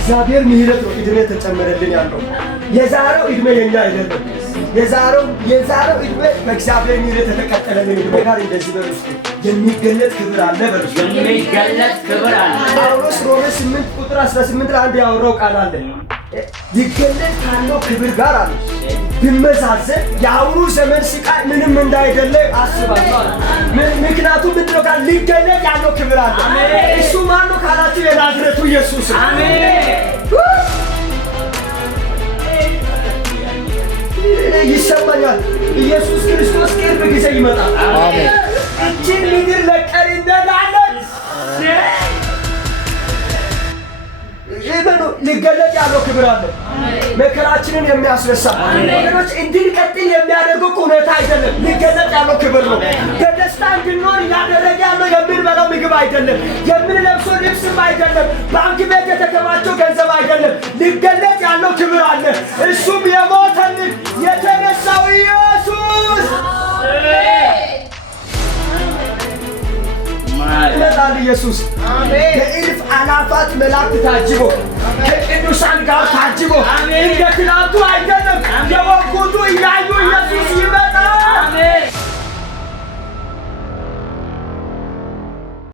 እግዚአብሔር ምሕረት ነው እድሜ ተጨመረልን ያለው። የዛሬው እድሜ የኛ አይደለም። የዛሬው እድሜ በእግዚአብሔር ምሕረት የተቀጠለልን እድሜ ጋር እንደዚህ በርሱ የሚገለጥ ክብር አለ። በርሱ የሚገለጥ ክብር አለ። ጳውሎስ ሮሜ 8 ቁጥር 18 ላይ አንድ ያወራው ቃል አለ። ይገለጥ ካለው ክብር ጋር አለ ቢመዛዘን የአሁኑ ዘመን ስቃይ ምንም እንዳይደለ አስባለሁ። ምክንያቱም ምንድነው ጋር ሊገለጥ ያለው ክብር አለ። እሱ ማን ነው ካላችሁ የናዝሬቱ ኢየሱስ ነው። ይሰማኛል። ኢየሱስ ክርስቶስ ቅርብ ጊዜ ይመጣል። እችን ምድር ለቀን እንደዳለን ሊገለጥ ያለው ክብር አለ። መከራችንን የሚያስረሳ ወገኖች እንድንቀጥል የሚያደርገው ሁኔታ አይደለም። ሊገለጥ ያለው ክብር ነው። በደስታ እንድንኖር እያደረገ ያለው የምንበላው ምግብ አይደለም። የምንለብሰው ልብስም አይደለም። ባንክ ቤት የተከማቸው ገንዘብ አይደለም። ሊገለጥ ያለው ክብር አለ። እሱም የሞተልን የተነሳው ኢየሱስ ይመጣል። ኢየሱስ በእልፍ አላፋት መላእክት ታጅቦ ከቅዱሳን ጋር ታጅቦ እንደ ትናንቱ አይደለም።